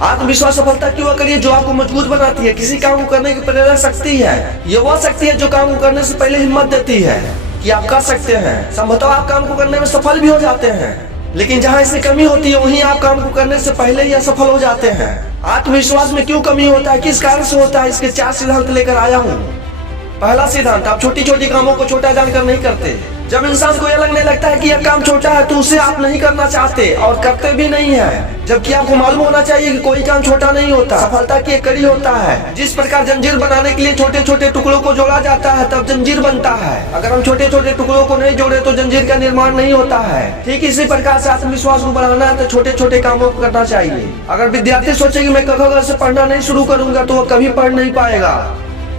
आत्मविश्वास सफलता की वह कड़ी है जो आपको मजबूत बनाती है, किसी काम को करने की प्रेरणा शक्ति है। ये वह शक्ति है जो काम को करने से पहले हिम्मत देती है कि आप कर सकते हैं। संभवतः आप काम को करने में सफल भी हो जाते हैं, लेकिन जहाँ इसकी कमी होती है वहीं आप काम को करने से पहले ही असफल हो जाते हैं। आत्मविश्वास में क्यों कमी होता है, किस कारण से होता है, इसके 4 सिद्धांत लेकर आया हूँ। पहला सिद्धांत, आप छोटी छोटी कामों को छोटा जानकर नहीं करते। जब इंसान को यह लगने लगता है कि यह काम छोटा है तो उसे आप नहीं करना चाहते और करते भी नहीं है, जबकि आपको मालूम होना चाहिए कि कोई काम छोटा नहीं होता, सफलता की एक कड़ी होता है। जिस प्रकार जंजीर बनाने के लिए छोटे छोटे टुकड़ों को जोड़ा जाता है तब जंजीर बनता है। अगर हम छोटे छोटे टुकड़ों को नहीं जोड़े तो जंजीर का निर्माण नहीं होता है। ठीक इसी प्रकार से आत्मविश्वास को बढ़ाना है तो छोटे छोटे कामों को करना चाहिए। अगर विद्यार्थी सोचे कि मैं क से पढ़ना नहीं शुरू करूंगा तो वह कभी पढ़ नहीं पाएगा,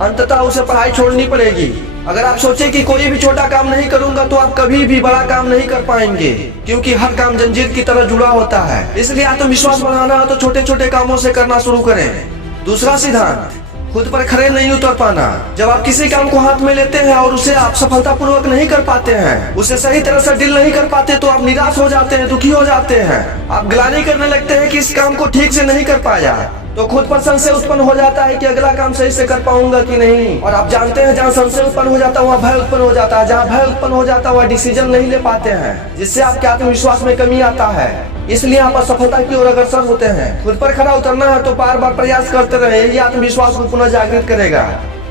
अंततः उसे पढ़ाई छोड़नी पड़ेगी। अगर आप सोचे कि कोई भी छोटा काम नहीं करूंगा तो आप कभी भी बड़ा काम नहीं कर पाएंगे, क्योंकि हर काम जंजीर की तरह जुड़ा होता है। इसलिए आत्मविश्वास बढ़ाना हो तो छोटे छोटे कामों से करना शुरू करें। दूसरा सिद्धांत, खुद पर खड़े नहीं उतर पाना। जब आप किसी काम को हाथ में लेते हैं और उसे आप सफलतापूर्वक नहीं कर पाते हैं, उसे सही तरह से डील नहीं कर पाते तो आप निराश हो जाते हैं, दुखी हो जाते हैं। आप ग्लानि करने लगते हैं कि इस काम को ठीक से नहीं कर पाया, तो खुद पर संशय उत्पन्न हो जाता है कि अगला काम सही से कर पाऊंगा कि नहीं। और आप जानते हैं जहाँ संशय उत्पन्न हो जाता है वहाँ भय उत्पन्न हो जाता है, जहाँ भय उत्पन्न हो जाता है वहाँ डिसीजन नहीं ले पाते हैं, जिससे आपके आत्मविश्वास में कमी आता है। इसलिए आप असफलता की ओर अग्रसर होते हैं। खुद पर खड़ा उतरना है तो बार बार प्रयास करते रहे, यही आत्मविश्वास को पुनः जागृत करेगा।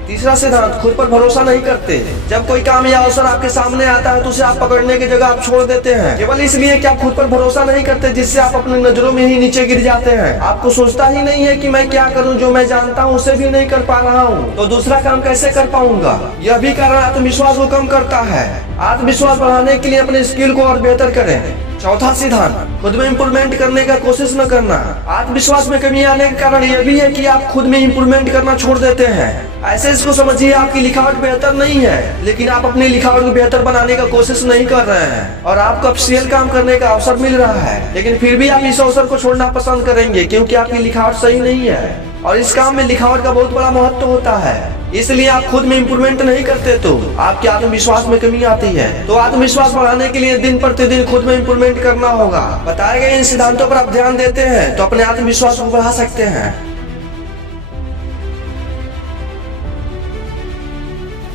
तीसरा सिद्धांत, खुद पर भरोसा नहीं करते। जब कोई काम या अवसर आपके सामने आता है तो उसे आप पकड़ने की जगह आप छोड़ देते हैं, केवल इसलिए कि आप खुद पर भरोसा नहीं करते, जिससे आप अपनी नजरों में ही नीचे गिर जाते हैं। आपको सोचता ही नहीं है कि मैं क्या करूं, जो मैं जानता हूं उसे भी नहीं कर पा रहा हूं तो दूसरा काम कैसे कर पाऊंगा। यह भी कारण आत्मविश्वास को कम करता है। आत्मविश्वास बढ़ाने के लिए अपने स्किल को और बेहतर करें। चौथा सिद्धांत, खुद में इम्प्रूवमेंट करने का कोशिश न करना। आत्मविश्वास में कमी आने के कारण यह भी है कि आप खुद में इम्प्रूवमेंट करना छोड़ देते हैं। ऐसे इसको समझिए, आपकी लिखावट बेहतर नहीं है, लेकिन आप अपनी लिखावट को बेहतर बनाने का कोशिश नहीं कर रहे हैं और आपको ऑफिशियल काम करने का अवसर मिल रहा है, लेकिन फिर भी आप इस अवसर को छोड़ना पसंद करेंगे क्योंकि आपकी लिखावट सही नहीं है और इस काम में लिखावट का बहुत बड़ा महत्व होता है। इसलिए आप खुद में इम्प्रूवमेंट नहीं करते तो आपके आत्मविश्वास में कमी आती है। तो आत्मविश्वास बढ़ाने के लिए दिन प्रतिदिन खुद में इम्प्रूवमेंट करना होगा। बताए गए इन सिद्धांतों पर आप ध्यान देते हैं तो अपने आत्मविश्वास को बढ़ा सकते हैं।